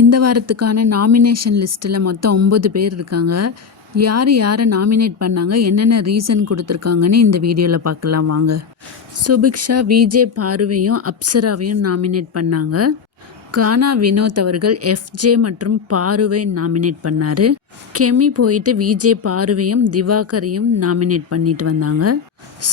இந்த வாரத்துக்கான நாமினேஷன் லிஸ்ட்டில் மொத்தம் ஒம்பது பேர் இருக்காங்க. யார் யாரை நாமினேட் பண்ணாங்க? என்னென்ன ரீசன் கொடுத்துருக்காங்கன்னு இந்த வீடியோவில் பார்க்கலாம் வாங்க. சுபிக்ஷா விஜே பாருவையும் அப்சராவையும் நாமினேட் பண்ணாங்க. கானா வினோத் அவர்கள் எஃப்ஜே மற்றும் பாருவை நாமினேட் பண்ணார். கெமி போயிட்டு விஜே பாருவையும் திவாகரையும் நாமினேட் பண்ணிட்டு வந்தாங்க.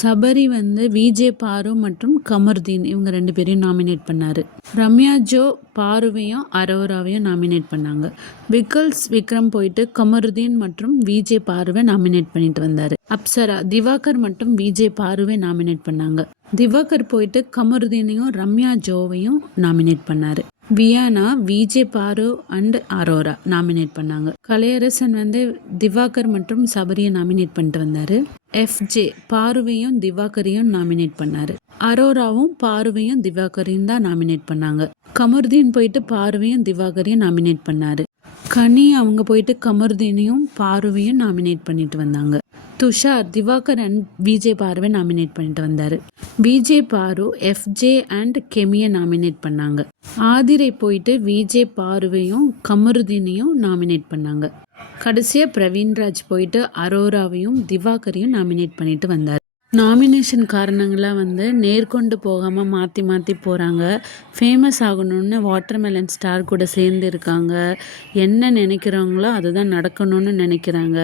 சபரி வந்து விஜே பாரு மற்றும் கமர்தீன் இவங்க ரெண்டு பேரையும் நாமினேட் பண்ணார். ரம்யா ஜோ பாருவையும் அரோராவையும் நாமினேட் பண்ணாங்க. விக்கல்ஸ் விக்ரம் போயிட்டு கமருதீன் மற்றும் விஜே பாருவை நாமினேட் பண்ணிட்டு வந்தார். அப்சரா திவாகர் மற்றும் விஜே பாருவை நாமினேட் பண்ணாங்க. திவாகர் போயிட்டு கமருதீனையும் ரம்யா ஜோவையும் நாமினேட் பண்ணார். வியானா விஜே பாரு அண்ட் அரோரா நாமினேட் பண்ணாங்க. கலையரசன் வந்து திவாகர் மற்றும் சபரியை நாமினேட் பண்ணிட்டு வந்தார். எஃப்ஜே பார்வையும் திவாகரையும் நாமினேட் பண்ணார். அரோராவும் பார்வையும் திவாகரையும் தான் நாமினேட் பண்ணாங்க. கமருதீன் போயிட்டு பார்வையும் திவாகரையும் நாமினேட் பண்ணார். கனி அவங்க போயிட்டு கமருதீனையும் பார்வையும் நாமினேட் பண்ணிட்டு வந்தாங்க. துஷார் திவாகர் அண்ட் விஜே பார்வை நாமினேட் பண்ணிட்டு வந்தார். விஜே பாரு எஃப்ஜே அண்ட் கெமியை நாமினேட் பண்ணாங்க. ஆதிரை போயிட்டு விஜே பார்வையும் கமருதீனையும் நாமினேட் பண்ணாங்க. கடைசியாக பிரவீன்ராஜ் போயிட்டு அரோராவையும் திவாகரையும் நாமினேட் பண்ணிட்டு வந்தார். நாமினேஷன் காரணங்களாக வந்து நேர்கொண்டு போகாமல் மாற்றி மாற்றி போகிறாங்க ஃபேமஸ் ஆகணும்னு வாட்டர்மெலன் ஸ்டார் கூட சேர்ந்து இருக்காங்க. என்ன நினைக்கிறாங்களோ அதுதான் நடக்கணும்னு நினைக்கிறாங்க.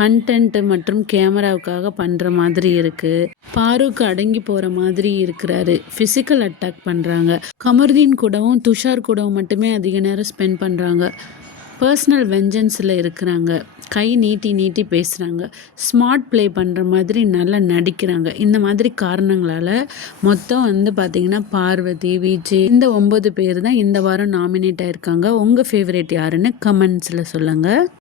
கண்டென்ட்டு மற்றும் கேமராவுக்காக பண்ணுற மாதிரி இருக்குது பாரூக் அடங்கி போகிற மாதிரி இருக்கிறாரு. ஃபிசிக்கல் அட்டாக் பண்ணுறாங்க கமர்தீன் கூடவும் துஷார் கூடவும் மட்டுமே அதிக நேரம் ஸ்பெண்ட் பண்ணுறாங்க பர்சனல் வெஞ்சன்ஸில் இருக்கிறாங்க. கை நீட்டி நீட்டி பேசுகிறாங்க ஸ்மார்ட் ப்ளே பண்ணுற மாதிரி நல்லா நடிக்கிறாங்க. இந்த மாதிரி காரணங்களால் மொத்தம் வந்து பார்த்திங்கன்னா பார்வதி விஜய் இந்த ஒம்பது பேர் தான் இந்த வாரம் நாமினேட் ஆயிருக்காங்க. உங்கள் ஃபேவரேட் யாருன்னு கமெண்ட்ஸில் சொல்லுங்கள்